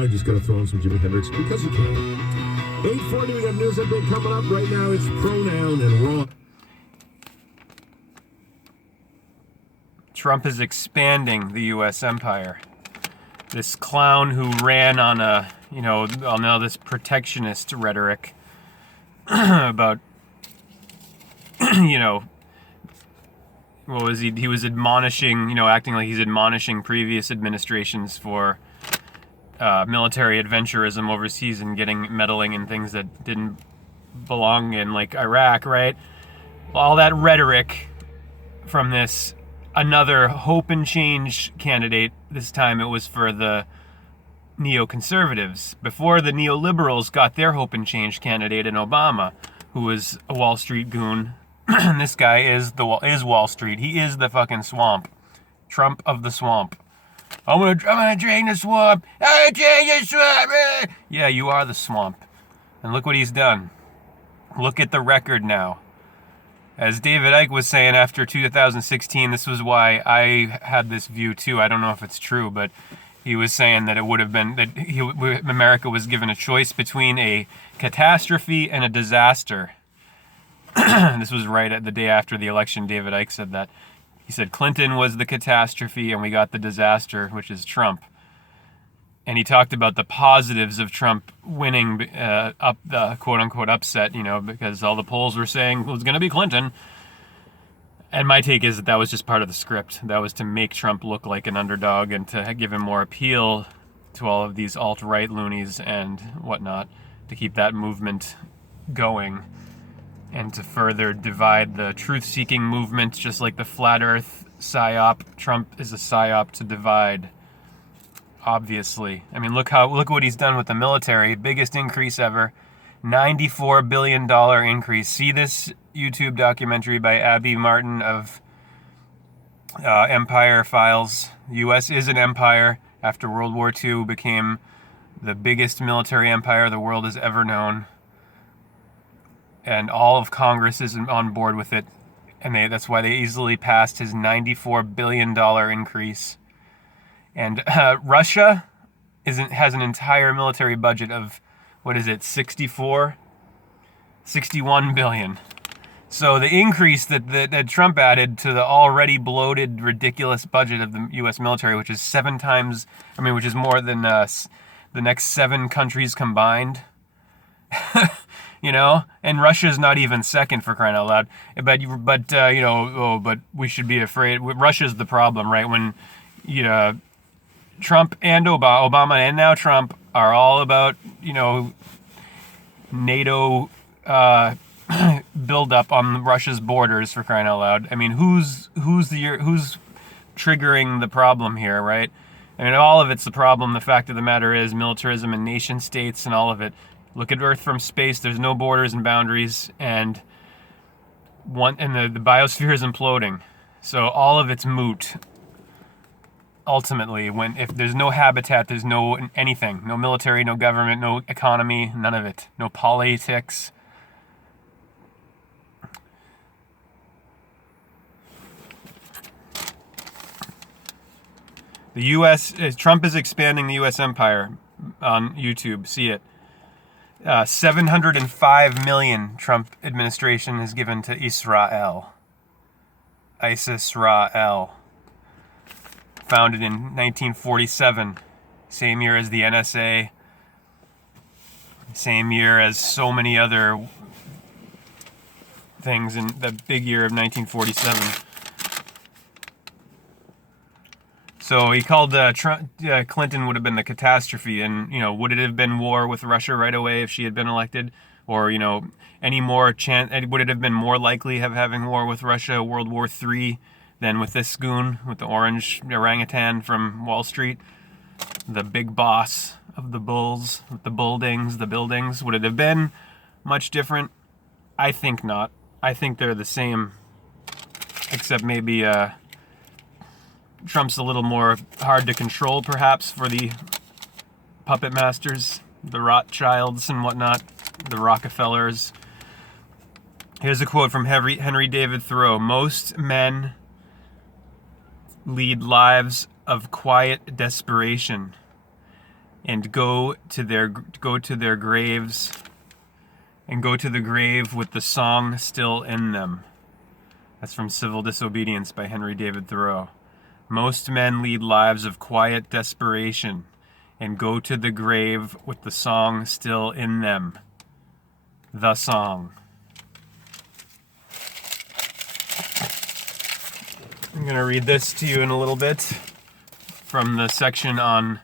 I just got to throw in some Jimi Hendrix because you can. 8:40, we got news update coming up right now. It's Pronoun and Raw. Trump is expanding the U.S. empire. This clown who ran on all this protectionist rhetoric about, what was he? He was admonishing, acting like he's admonishing previous administrations for military adventurism overseas and meddling in things that didn't belong in, like Iraq, right? All that rhetoric from this another hope and change candidate. This time it was for the neoconservatives. Before, the neoliberals got their hope and change candidate in Obama, who was a Wall Street goon. This guy is Wall Street. He is the fucking swamp. Trump of the swamp. I'm gonna drain the swamp. I'm gonna drain the swamp. Yeah, you are the swamp. And look what he's done. Look at the record now. As David Icke was saying after 2016, this was why I had this view too. I don't know if it's true, but he was saying that it would have been that America was given a choice between a catastrophe and a disaster. This was right at the day after the election. David Icke said that. He said Clinton was the catastrophe and we got the disaster, which is Trump. And he talked about the positives of Trump winning up the quote-unquote upset, because all the polls were saying it was going to be Clinton. And my take is that was just part of the script. That was to make Trump look like an underdog and to give him more appeal to all of these alt-right loonies and whatnot, to keep that movement going and to further divide the truth-seeking movement, just like the flat earth psyop. Trump is a psyop to divide, obviously. I mean, look what he's done with the military. Biggest increase ever. $94 billion increase. See this YouTube documentary by Abby Martin of Empire Files. The U.S. is an empire. After World War II, became the biggest military empire the world has ever known. And all of Congress is on board with it. And that's why they easily passed his $94 billion increase. And Russia has an entire military budget of, 61 billion. So the increase that Trump added to the already bloated, ridiculous budget of the U.S. military, which is which is more than the next 7 countries combined. And Russia's not even second, for crying out loud. But we should be afraid. Russia's the problem, right? When Trump and Obama and now Trump are all about, NATO build up on Russia's borders, for crying out loud. I mean, who's triggering the problem here, right? I mean, all of it's the problem. The fact of the matter is militarism and nation states and all of it. Look at Earth from space. There's no borders and boundaries, and the biosphere is imploding. So all of it's moot. Ultimately, if there's no habitat, there's no anything. No military, no government, no economy, none of it. No politics. The U.S. Trump is expanding the U.S. empire on YouTube. See it. 705 million Trump administration has given to Israel. ISIS-Rael. Founded in 1947, same year as the NSA, same year as so many other things in the big year of 1947. So he called Clinton would have been the catastrophe, and would it have been war with Russia right away if she had been elected, or any more chance? Would it have been more likely of having war with Russia, World War III, than with this goon, with the orange orangutan from Wall Street, the big boss of the bulls, with the buildings? Would it have been much different? I think not. I think they're the same, except maybe Trump's a little more hard to control, perhaps, for the puppet masters, the Rothschilds and whatnot, the Rockefellers. Here's a quote from Henry David Thoreau. Most men lead lives of quiet desperation. and go to their graves, and go to the grave with the song still in them. That's from Civil Disobedience by Henry David Thoreau. Most men lead lives of quiet desperation and go to the grave with the song still in them. The song. I'm going to read this to you in a little bit from the section on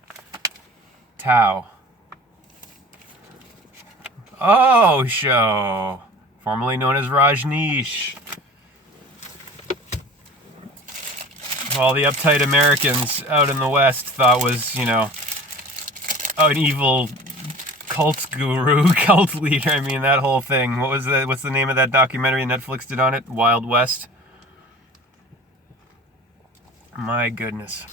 Tao. Osho, formerly known as Rajneesh. All the uptight Americans out in the West thought was, an evil cult guru, cult leader. I mean, that whole thing. What's the name of that documentary Netflix did on it? Wild West. My goodness.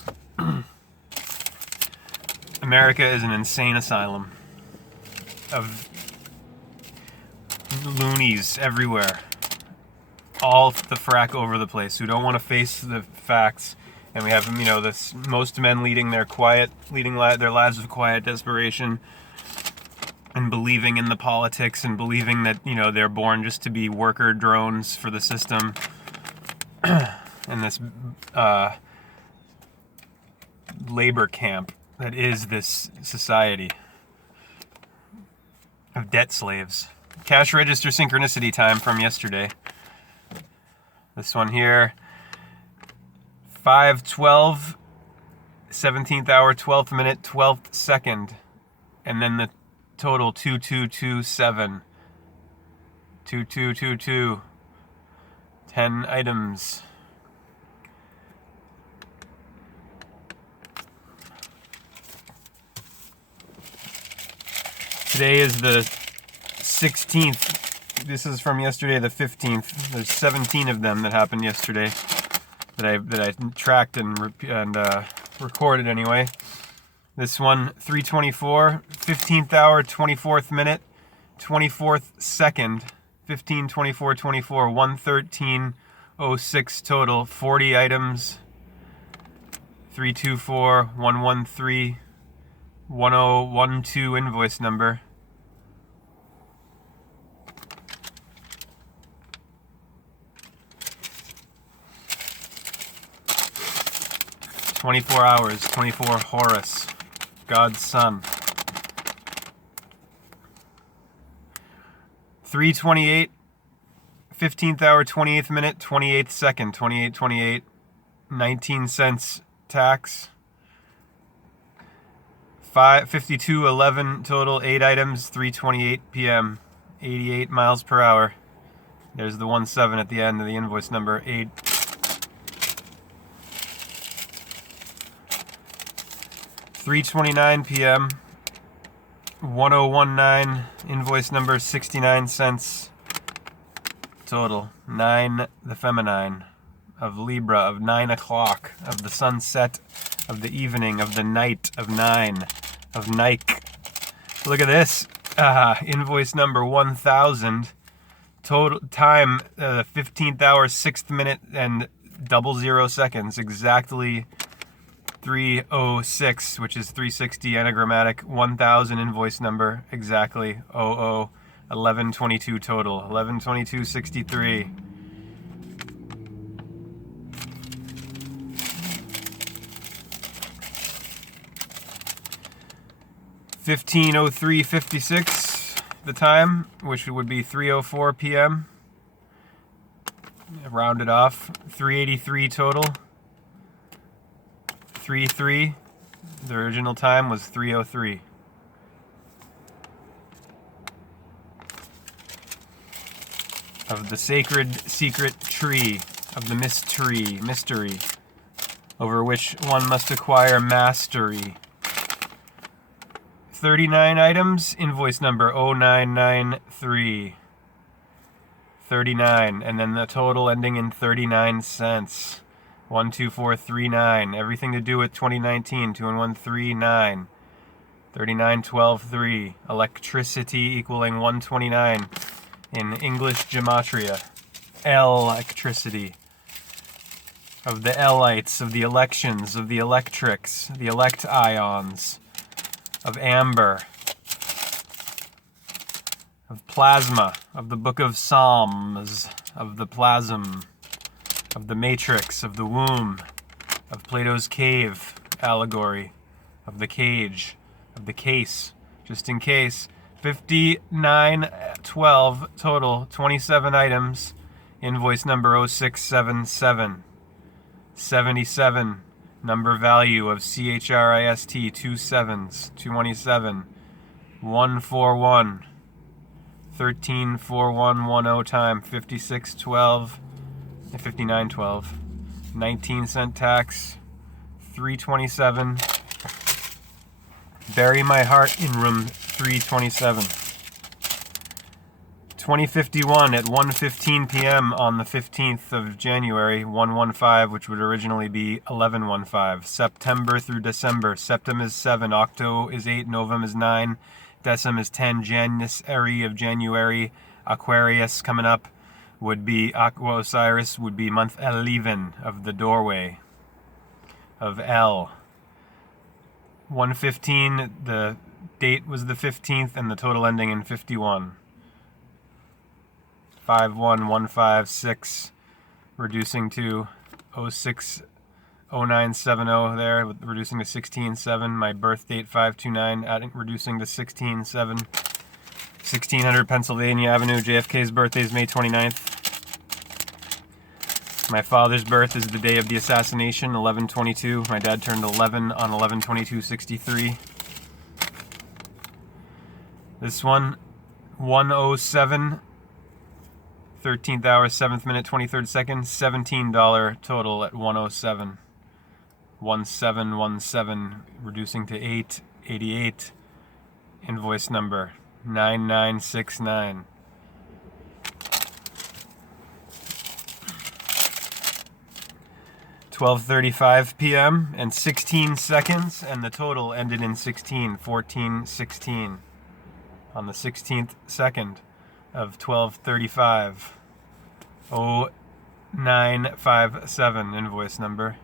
America is an insane asylum of loonies everywhere. All the frack over the place who don't want to face the facts. And we have, most men leading their lives of quiet desperation and believing in the politics and believing that, they're born just to be worker drones for the system. And this labor camp that is this society of debt slaves. Cash register synchronicity time from yesterday. This one here, 5:12, 17th hour, 12th minute, 12th second, and then the total 2227, 2222, 10 items. Today is the 16th. This is from yesterday, the 15th. There's 17 of them that happened yesterday that I tracked and recorded anyway. This one, 3:24, 15th hour, 24th minute, 24th second, 15:24:24, 113:06 total, 40 items, 324 113 1012 invoice number. "24 hours, 24 Horus, God's son." 3:28, 15th hour, 28th minute, 28th second, 28:28, 19 cents tax. 52:11 total, 8 items, 3:28 p.m., 88 miles per hour. There's the 17 at the end of the invoice number, 8. 3:29 p.m., 1019, invoice number 69 cents total, 9 the feminine of Libra, of 9 o'clock, of the sunset, of the evening, of the night, of 9, of Nike. Look at this, invoice number 1000, total time, 15th hour, 6th minute, and 00 seconds, exactly 3:06, which is 360 anagrammatic, 1000 invoice number, exactly 00, 11:22 total, 11:22:63. (15:03:56) the time, which would be 3:04 p.m. rounded off. 3:83 total. 3:03. The original time was 3:03. Of the sacred secret tree of the mystery, over which one must acquire mastery. 39 items, invoice number 0993. 39, and then the total ending in 39 cents. 12439. Everything to do with 2019. 2139. 3912.3. Electricity equaling 129 in English gematria. Electricity. Of the Elites, of the elections, of the electrics, the elect ions. of amber, of plasma, of the book of Psalms, of the plasm, of the matrix, of the womb, of Plato's cave allegory, of the cage, of the case, just in case. 59, 12 total, 27 items, invoice number 0677, 77, number value of CHRIST, 2 sevens, 227, 141, 134110 time, 5612, 5912, 19-cent tax, 327. Bury my heart in room 327. 2051 at 1:15 p.m. on the 15th of January, 115, which would originally be 1115. September through December. Septem is 7, Octo is 8, Novem is 9, Decem is 10, January of January, Aquarius coming up would be, Aqua Osiris would be month 11 of the doorway of L. 115, the date was the 15th, and the total ending in 51. 51156, reducing to 060970 there, reducing to 167. My birth date 529, reducing to 167. 1600 Pennsylvania Avenue. JFK's birthday is May 29th. My father's birth is the day of the assassination, 11/22. My dad turned 11 on 11/22/63. This one, 107, 13th hour, 7th minute, 23rd second, $17 total at 107. 1717, reducing to 888. Invoice number 9969. 12:35 p.m. and 16 seconds, and the total ended in 16, 1416 on the 16th second of 12:35. 0957 invoice number.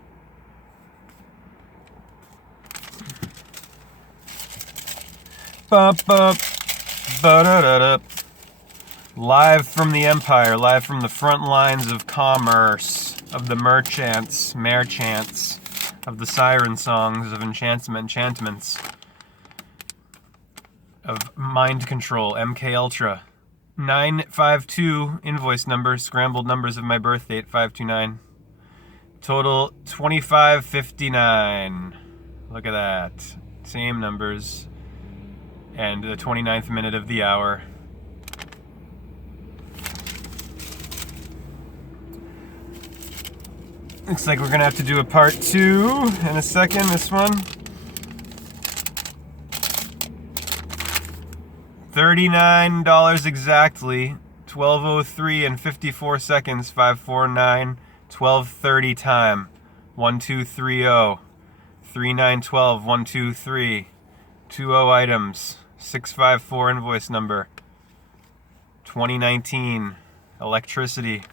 Bump bump ba-da-da-da. Live from the Empire, live from the front lines of commerce, of the merchants, of the siren songs, of enchantments, of mind control, MK Ultra. 952 invoice number, scrambled numbers of my birth date, 529. Total 2559. Look at that. Same numbers. And the 29th minute of the hour. Looks like we're going to have to do a part 2 in a second, this one. $39 exactly, 12:03 and 54 seconds, 549, 12:30 time, 1230, 3912, 123, 20 items, 654 invoice number, 2019, electricity.